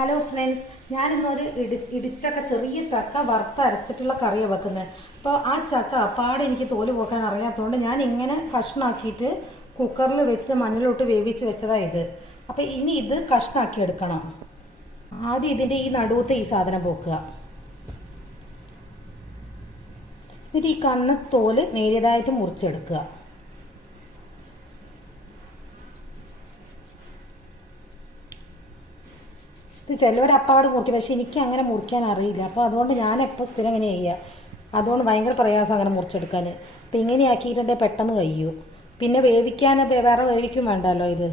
Hello friends, ഞാനിന്നൊരു ഇടിച്ചക്ക ചെറിയ ചക്ക വറുത്തരച്ചിട്ടുള്ള കറിയാണ് വെക്കുന്നത്. അപ്പോൾ ആ ചക്ക അപ്പാടെ എനിക്ക് തോല് പോക്കാൻ അറിയാത്തതുകൊണ്ട് ഞാൻ ഇങ്ങനെ കഷ്ണാക്കിയിട്ട് കുക്കറിൽ വെച്ചിട്ട് മഞ്ഞളിട്ട് വേവിച്ച് വെച്ചതാണ് ഇത്. അപ്പോൾ ഇനി ഇത് കഷ്ണാക്കി എടുക്കണം. ആദ്യം ഇതിൻ്റെ ഈ നടുവത്തെ ഈ സാധനം പോക്കുക. എന്നിട്ട് ഈ കണ്ണത്തോല് നേരിയതായിട്ട് മുറിച്ചെടുക്കുക. ഇത് ചിലവർ അപ്പാട് മുറിക്കും, പക്ഷെ എനിക്ക് അങ്ങനെ മുറിക്കാൻ അറിയില്ല. അപ്പോൾ അതുകൊണ്ട് ഞാൻ എപ്പോൾ സ്ഥിരം ഇങ്ങനെ ചെയ്യുക. അതുകൊണ്ട് ഭയങ്കര പ്രയാസം അങ്ങനെ മുറിച്ചെടുക്കാൻ. അപ്പം ഇങ്ങനെ ആക്കിയിട്ടുണ്ടെങ്കിൽ പെട്ടെന്ന് കഴിയും. പിന്നെ വേവിക്കാൻ വേറെ വേവിക്കും വേണ്ടല്ലോ ഇത്.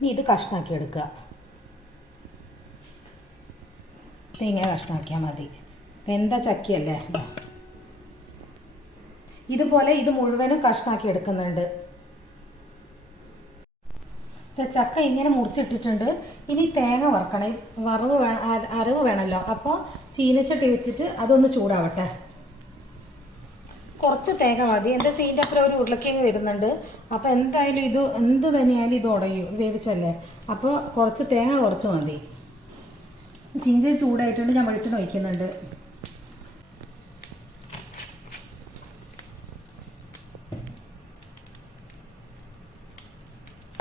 ഇനി ഇത് കഷ്ണാക്കി എടുക്കുക. ഇങ്ങനെ കഷ്ണാക്കിയാൽ മതി. വെന്ത ചക്കയല്ലേ. ഇതുപോലെ ഇത് മുഴുവനും കഷ്ണാക്കി എടുക്കുന്നുണ്ട്. ചക്ക ഇങ്ങനെ മുറിച്ചിട്ടിട്ടുണ്ട്. ഇനി തേങ്ങ വറക്കണം. അരവ് വേണമല്ലോ. അപ്പോൾ ചീനച്ചട്ടി വെച്ചിട്ട് അതൊന്ന് ചൂടാവട്ടെ. കുറച്ച് തേങ്ങ മതി. എന്താ ചീൻ്റെ അപ്പുറം ഒരു ഉരുളക്കിഴങ്ങ് വരുന്നുണ്ട്. അപ്പോൾ എന്തായാലും ഇത് എന്ത് തന്നെയായാലും ഇത് ഉടയും, വേവിച്ചല്ലേ. അപ്പോൾ കുറച്ച് തേങ്ങ കുറച്ച് മതി. ചീഞ്ച ചൂടായിട്ടുണ്ട്. ഞാൻ വെളിച്ചെണ്ണ ഒഴിക്കുന്നുണ്ട്.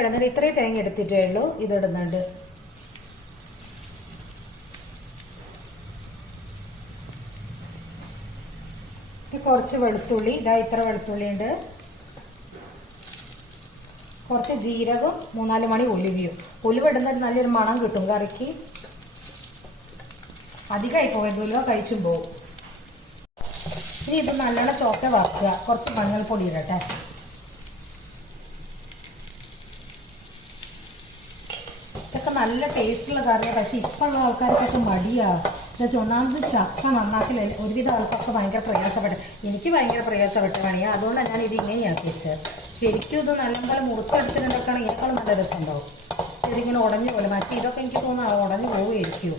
എന്നിട്ട് ഇത്രയും തേങ്ങ എടുത്തിട്ടേ ഉള്ളൂ. ഇതിടുന്നുണ്ട്. കുറച്ച് വെളുത്തുള്ളി, ഇതാ ഇത്ര വെളുത്തുള്ളി ഉണ്ട്. കുറച്ച് ജീരകവും 3-4 മണി ഉലുവയും. ഉലുവ ഇടുന്നിട്ട് നല്ലൊരു മണം കിട്ടും കറിക്ക്. അധികമായി പോയത് ഉലുവ കഴിച്ചും പോവും. ഇനി ഇത് നല്ലോണം ചോക്ക വറുക്കുക. കുറച്ച് മഞ്ഞൾപ്പൊടി ഇടട്ടെ. നല്ല ടേസ്റ്റുള്ള കറിയാണ്. പക്ഷെ ഇപ്പോഴുള്ള ആൾക്കാർക്കൊക്കെ മടിയാണ്. ഒന്നാമത് ചക്ക നന്നാക്കില്ല. ഒരുവിധ ആൾക്കൊക്കെ ഭയങ്കര പ്രയാസപ്പെട്ടു. എനിക്ക് ഭയങ്കര പ്രയാസപ്പെട്ട പണിയാണ്. അതുകൊണ്ടാണ് ഞാൻ ഇത് ഇങ്ങനെയാക്കി വെച്ചത്. ശരിക്കും ഇത് നല്ലപോലെ മുറിച്ചെടുത്തിട്ടുണ്ടാക്കുകയാണെങ്കിൽ ഇതിനേക്കാളും നല്ല രസം ഉണ്ടാവും. ഇതിങ്ങനെ ഉടഞ്ഞു പോലെ. മറ്റേ ഇതൊക്കെ എനിക്ക് തോന്നുന്നു ഉടഞ്ഞു പോവുകയായിരിക്കും.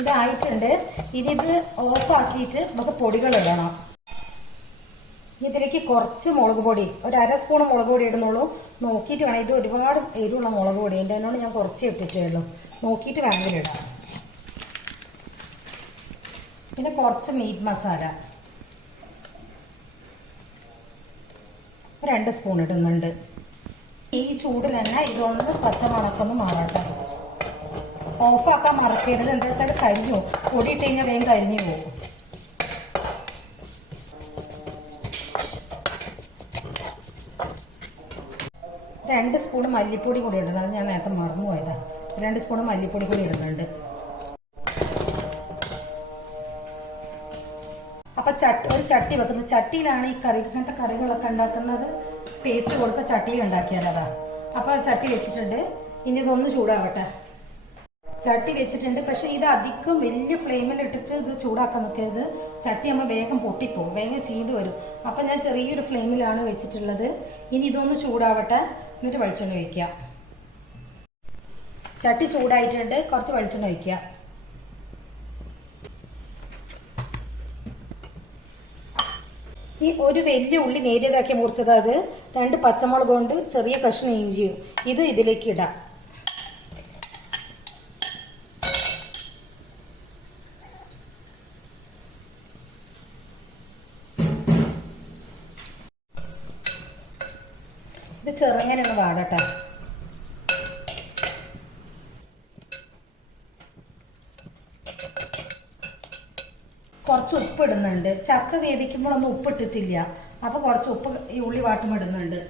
ഇതായിട്ടുണ്ട്. ഇനി ഇത് ഓഫാക്കിയിട്ട് നമുക്ക് പൊടികൾ ഇടണം. ഇതിലേക്ക് കുറച്ച് മുളക് പൊടി, ഒരു 1/2 സ്പൂൺ മുളക് പൊടി ഇടുന്നുള്ളൂ. നോക്കിയിട്ട് വേണം. ഇത് ഒരുപാട് എരിവുള്ള മുളക് പൊടി. അതിനോട് ഞാൻ കുറച്ച് ഇട്ടിട്ടേ ഉള്ളൂ. നോക്കിയിട്ട് വേണമെങ്കിൽ ഇടാം. പിന്നെ കുറച്ച് മീറ്റ് മസാല 2 സ്പൂൺ ഇടുന്നുണ്ട്. ഈ ചൂടിൽ തന്നെ ഇതൊന്ന് പച്ചമണക്കൊന്ന് മാറട്ടെ. ഓഫാക്കാൻ മറക്കരുത്. എന്താ വെച്ചാൽ കരിഞ്ഞു പൊടി ഇട്ട് കഴിഞ്ഞാൽ വേഗം കരിഞ്ഞു പോകും. രണ്ട് സ്പൂൺ മല്ലിപ്പൊടി കൂടി ഇടണം. അത് ഞാൻ നേരത്തെ മറന്നു പോയതാ. 2 സ്പൂൺ മല്ലിപ്പൊടി കൂടി ഇടുന്നുണ്ട്. അപ്പൊ ഒരു ചട്ടി വെക്കുന്നത്. ചട്ടിയിലാണ് ഈ കറി, ഇങ്ങനത്തെ കറികളൊക്കെ ഉണ്ടാക്കുന്നത്. ടേസ്റ്റ് കൊടുത്ത ചട്ടിയിൽ ഉണ്ടാക്കിയാലതാ. അപ്പൊ ചട്ടി വെച്ചിട്ടുണ്ട്. ഇനി ഇതൊന്ന് ചൂടാവട്ടെ. ചട്ടി വെച്ചിട്ടുണ്ട്. പക്ഷെ ഇത് അധികം വലിയ ഫ്ലെയിമിൽ ഇട്ടിട്ട് ഇത് ചൂടാക്കാൻ നിൽക്കരുത്. ചട്ടി ആകുമ്പോൾ വേഗം പൊട്ടിപ്പോവും, വേഗം ചീത് വരും. അപ്പം ഞാൻ ചെറിയൊരു ഫ്ലെയിമിലാണ് വെച്ചിട്ടുള്ളത്. ഇനി ഇതൊന്ന് ചൂടാവട്ടെ. എന്നിട്ട് വെളിച്ചെണ്ണ ഒഴിക്കുക. ചട്ടി ചൂടായിട്ടുണ്ട്. കുറച്ച് വെളിച്ചെണ്ണ ഒഴിക്കുക. ഈ ഒരു വലിയ ഉള്ളി നേരിയതാക്കി മുറിച്ചത്, അത് 2 പച്ചമുളക് കൊണ്ട് ചെറിയ കഷ്ണം ഇഞ്ചിയും ഇത് ഇതിലേക്ക് ഇടാം. ഇത് ചെറുങ്ങനെ ഒന്ന് വാടട്ടെ. കുറച്ച് ഉപ്പ് ഇടുന്നുണ്ട്. ചക്ക വേവിക്കുമ്പോൾ ഒന്നും ഉപ്പ് ഇട്ടിട്ടില്ല. അപ്പൊ കുറച്ച് ഉപ്പ് ഈ ഉള്ളി വാട്ടുമ്പോൾ ഇടുന്നുണ്ട്.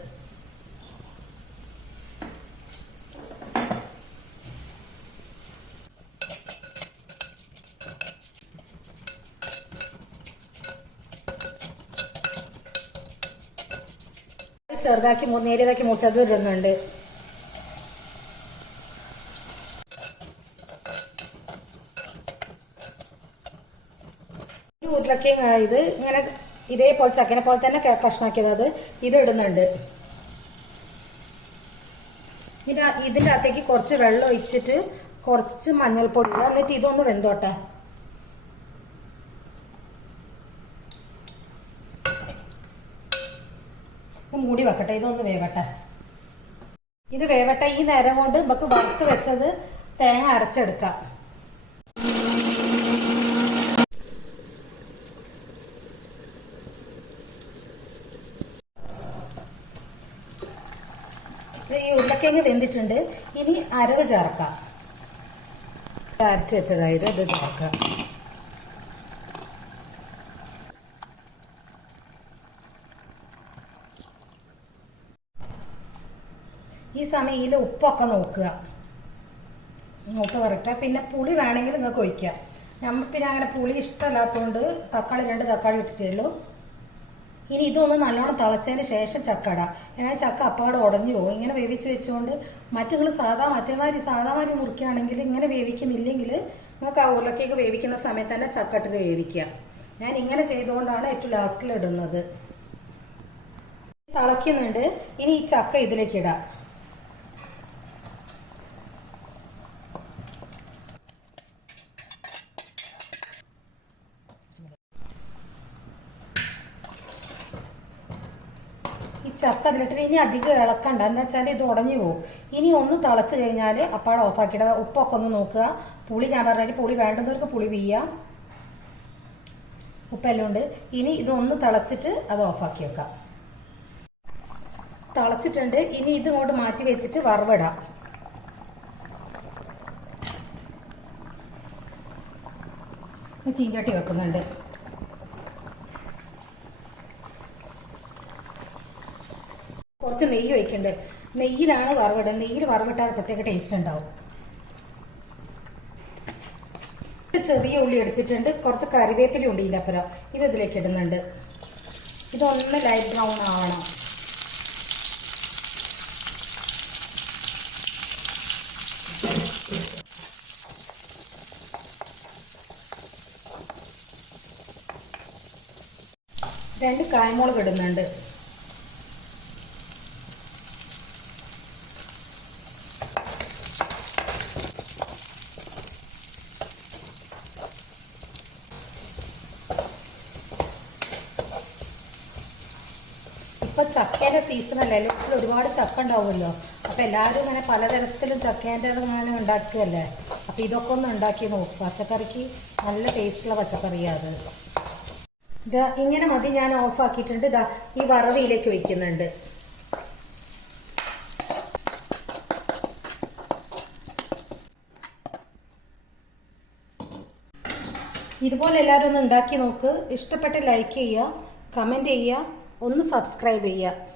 ചെറുതാക്കി നേരിയതാക്കി മുറിച്ചത് ഇടുന്നുണ്ട്. ഉരുളക്കിഴങ്ങ് ഇത് ഇങ്ങനെ ഇതേപോലെ ചക്കനെ പോലെ തന്നെ കഷ്ണാക്കിയത് ഇത് ഇടുന്നുണ്ട്. ഇനി ഇതിൻ്റെ അകത്തേക്ക് കുറച്ച് വെള്ളം ഒഴിച്ചിട്ട് കുറച്ച് മഞ്ഞൾപ്പൊടി ഇടുക. എന്നിട്ട് ഇതൊന്ന് വെന്തോട്ടെ. മൂടി വെക്കട്ടെ, ഇതൊന്ന് വേവട്ടെ. ഇത് വേവട്ടെ. ഈ നേരം കൊണ്ട് നമുക്ക് വറുത്ത് വെച്ചത് തേങ്ങ അരച്ചെടുക്കാം. ഈ ഉരുളക്കിഴങ്ങ് വെന്തിട്ടുണ്ട്. ഇനി അരവ് ചേർക്കാം. അരച്ച് വെച്ചതായത് ഇത് ചേർക്കാം. ഈ സമയം ഇതിൽ ഉപ്പൊക്കെ നോക്കുക, കറക്റ്റാ. പിന്നെ പുളി വേണമെങ്കിൽ നിങ്ങൾക്ക് ഒഴിക്കാം. പിന്നെ അങ്ങനെ പുളി ഇഷ്ടമല്ലാത്തതുകൊണ്ട് തക്കാളി 2 തക്കാളി ഇട്ടിട്ടുള്ളൂ. ഇനി ഇതൊന്ന് നല്ലോണം തിളച്ചതിന് ശേഷം ചക്ക ഇടാം. അങ്ങനെ ചക്ക അപ്പാടെ ഉടഞ്ഞു പോകും. ഇങ്ങനെ വേവിച്ച് വെച്ചുകൊണ്ട് മറ്റുങ്ങൾ സാധാമാതിരി മുറിക്കുകയാണെങ്കിൽ, ഇങ്ങനെ വേവിക്കുന്നില്ലെങ്കിൽ നിങ്ങൾക്ക് ആ ഉരുളക്കേക്ക് വേവിക്കുന്ന സമയത്ത് തന്നെ ചക്കട്ടിൽ വേവിക്കുക. ഞാൻ ഇങ്ങനെ ചെയ്തുകൊണ്ടാണ് ഏറ്റവും ലാസ്റ്റിൽ ഇടുന്നത്. തിളയ്ക്കുന്നുണ്ട്. ഇനി ഈ ചക്ക ഇതിലേക്ക് ഇടാം. ഈ ചക്ക അതിലിട്ട് ഇനി അധികം ഇളക്കണ്ട, എന്താ വെച്ചാൽ ഇത് ഉടഞ്ഞു പോകും. ഇനി ഒന്ന് തിളച്ച് കഴിഞ്ഞാൽ അപ്പാടെ ഓഫാക്കിയിട. ഉപ്പൊക്കെ ഒന്ന് നോക്കുക. പുളി ഞാൻ പറഞ്ഞാൽ പുളി വേണ്ടുന്നവർക്ക് പുളി വീയാം. ഉപ്പെല്ലാം ഉണ്ട്. ഇനി ഇതൊന്ന് തിളച്ചിട്ട് അത് ഓഫാക്കി വെക്കാം. തിളച്ചിട്ടുണ്ട്. ഇനി ഇത് ഇങ്ങോട്ട് മാറ്റി വെച്ചിട്ട് വറവിടാം. ചീഞ്ചട്ടി വെക്കുന്നുണ്ട്. കുറച്ച് നെയ്യ് ഒഴിക്കുന്നുണ്ട്. നെയ്യിലാണ് വറവിടുന്നത്. നെയ്യിൽ വറവിട്ടാൽ പ്രത്യേക ടേസ്റ്റ് ഉണ്ടാവും. ചെറിയ ഉള്ളി എടുത്തിട്ടുണ്ട്. കുറച്ച് കറിവേപ്പില ഉണ്ട് ഇതിലപ്പുറം. ഇത് ഇതിലേക്ക് ഇടുന്നുണ്ട്. ഇതൊന്ന് ലൈറ്റ് ബ്രൗൺ ആവണം. രണ്ട് കായ്മുളക് ഇടുന്നുണ്ട്. ഇപ്പൊ ചക്കേന്റെ സീസൺ അല്ലേ, വീട്ടിൽ ഒരുപാട് ചക്ക ഉണ്ടാവുമല്ലോ. അപ്പൊ എല്ലാവരും ഇങ്ങനെ പലതരത്തിലും ചക്കേന്റെ അങ്ങനെ ഉണ്ടാക്കുകയല്ലേ. അപ്പൊ ഇതൊക്കെ ഒന്ന് ഉണ്ടാക്കി നോക്കും. പച്ചക്കറിക്ക് നല്ല ടേസ്റ്റുള്ള പച്ചക്കറിയാണ് അത്. ഇതാ ഇങ്ങനെ മതി. ഞാൻ ഓഫ് ആക്കിയിട്ടുണ്ട്. ഇതാ ഈ വറവിയിലേക്ക് ഒഴിക്കുന്നുണ്ട്. ഇതുപോലെ എല്ലാവരും ഒന്ന് ഉണ്ടാക്കി നോക്ക്. ഇഷ്ടപ്പെട്ട് ലൈക്ക് ചെയ്യുക, കമന്റ് ചെയ്യുക, ഒന്ന് സബ്സ്ക്രൈബ് ചെയ്യുക.